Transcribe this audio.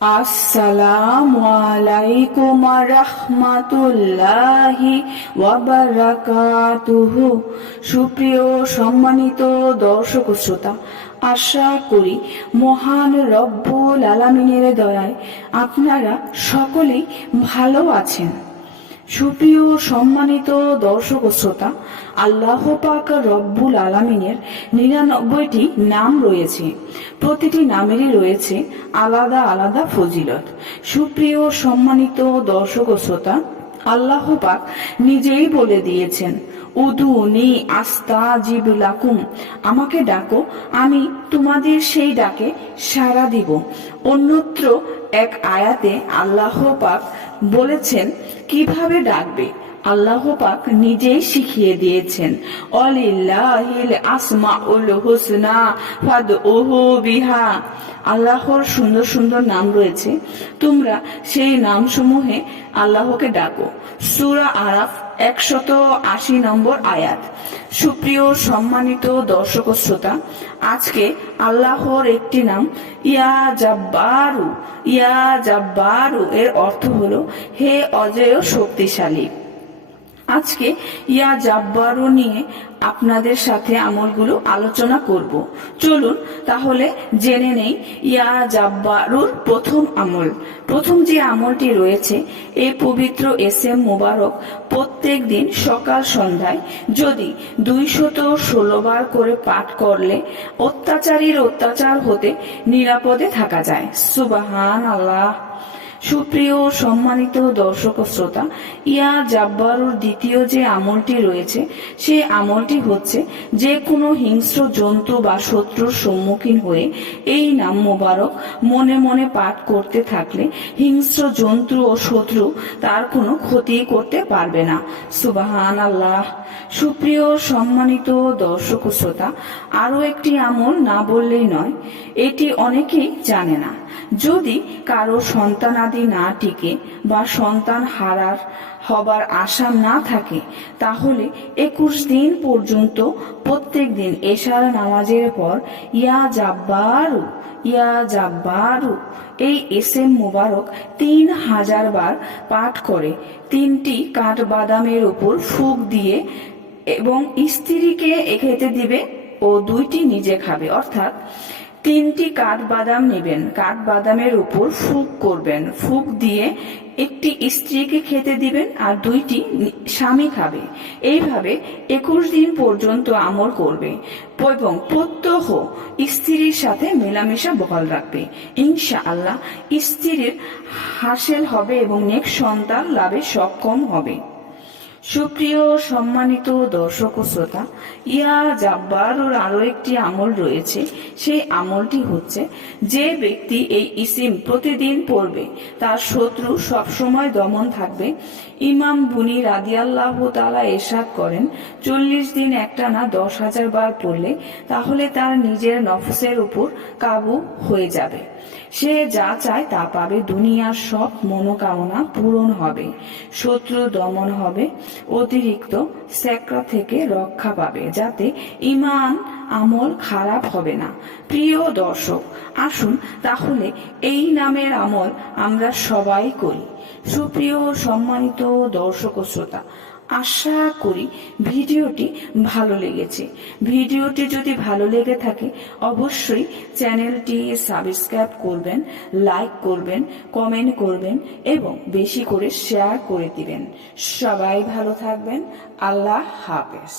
আসসালামু আলাইকুম রাহমাতুল্লাহি ওয়া বারাকাতুহু। সুপ্রিয় সম্মানিত দর্শক শ্রোতা, আশা করি মহান রব্বুল আলামিনের দয়ায় আপনারা সকলেই ভালো আছেন। সুপ্রিয় সম্মানিত দর্শক শ্রোতা, আল্লাহ পাক রব্বুল আলামিনের ৯৯টি নাম রয়েছে। প্রতিটি নামেরই রয়েছে আলাদা আলাদা ফজিলত। সুপ্রিয় সম্মানিত দর্শক শ্রোতা, আল্লাহ পাক নিজেই বলে দিয়েছেন, উদুনি আস্তাজিব লাকুম, আমাকে ডাকো, আমি তোমাদের সেই ডাকে সাড়া দিব। অন্যত্র এক আয়াতে আল্লাহ পাক বলেছেন কিভাবে ডাকবে। আল্লাহ পাক নিজেই শিখিয়ে দিয়েছেন, অলিল্লাহিল আসমাউল হুসনা ফাদউহু বিহা। আল্লাহর সুন্দর সুন্দর নাম রয়েছে, তোমরা সেই নামসমূহে আল্লাহকে ডাকো। সূরা আরাফ ১৮০ নম্বর আয়াত। সুপ্রিয় সম্মানিত দর্শক শ্রোতা, আজকে আল্লাহর একটি নাম ইয়া জাব্বারু। ইয়া জাব্বারু এর অর্থ হলো হে অজেয় শক্তিশালী। আজকে ইয়া জাব্বারু নিয়ে আপনাদের সাথে আমলগুলো আলোচনা করব। চলুন তাহলে জেনে নেই ইয়া জাব্বারুর প্রথম আমল। প্রথম যে আমলটি রয়েছে, এই পবিত্র এসএম মোবারক প্রত্যেক দিন সকাল সন্ধ্যায় যদি ২১৬ বার করে পাঠ করলে অত্যাচারীর অত্যাচার হতে নিরাপদে থাকা যায়। সুবহান আল্লাহ। সুপ্রিয় সম্মানিত দর্শক শ্রোতা, ইয়া জাব্বারুর দ্বিতীয় যে আমলটি রয়েছে, সেই আমলটি হচ্ছে যে কোনো হিংস্র জন্তু বা শত্রুর সম্মুখীন হয়ে এই নাম মোবারক মনে মনে পাঠ করতে থাকলে হিংস্র জন্তু ও শত্রু তার কোনো ক্ষতি করতে পারবে না। সুবহান আল্লাহ। সুপ্রিয় সম্মানিত দর্শক শ্রোতা, আরো একটি আমল না বললেই নয়, এটি অনেকেই জানে না। যদি কারো সন্তানাদি না টিকে বা সন্তান হবার আশা না থাকে, তাহলে ২১ দিন পর্যন্ত প্রত্যেক দিন এশার নামাজের পর ইয়া জাব্বারু ইয়া জাব্বারু এই এসএম মোবারক ৩০০০ বার পাঠ করে ৩টি কাঠবাদামের উপর ফুঁক দিয়ে এবং স্ত্রীকে খেতে দিবে ও ২টি নিজে খাবে। অর্থাৎ ৩টি কাঠবাদাম নেবেন, কাঠবাদামের উপর ফুঁক করবেন, ফুঁক দিয়ে একটি স্ত্রীকে খেতে দিবেন আর ২টি স্বামী খাবে। এইভাবে ২১ দিন পর্যন্ত আমল করবে এবং প্রত্যহ স্ত্রীর সাথে মেলামেশা বহাল রাখবে। ইনশাআল্লাহ স্ত্রীর হাসিল হবে এবং নেক সন্তান লাভে সক্ষম হবে। সুপ্রিয় সম্মানিত দর্শক শ্রোতা, ইয়া জাব্বারুর আরো একটি আমল রয়েছে। সেই আমলটি হচ্ছে, যে ব্যক্তি এই ইসিম প্রতিদিন পড়বে তার শত্রু সবসময় দমন থাকবে। ইমাম বুনি রাদিয়াল্লাহু তাআলা ইরশাদ করেন, ৪০ দিন একটানা ১০,০০০ বার পড়লে তাহলে তার নিজের নফসের উপর কাবু হয়ে যাবে। সে যা চায় তা পাবে, দুনিয়ার সব মনোকামনা পূরণ হবে, শত্রু দমন হবে, অতিরিক্ত সেকরা থেকে রক্ষা পাবে, যাতে ঈমান আমল খারাপ হবে না। প্রিয় দর্শক, আসুন তাহলে এই নামের আমল আমরা সবাই করি। সুপ্রিয় সম্মানিত দর্শক শ্রোতা, আশা করি ভিডিওটি ভালো লেগেছে। ভিডিওটি যদি ভালো লেগে থাকে অবশ্যই চ্যানেলটি সাবস্ক্রাইব করবেন, লাইক করবেন, কমেন্ট করবেন এবং বেশি করে শেয়ার করে দিবেন। সবাই ভালো থাকবেন। আল্লাহ হাফেজ।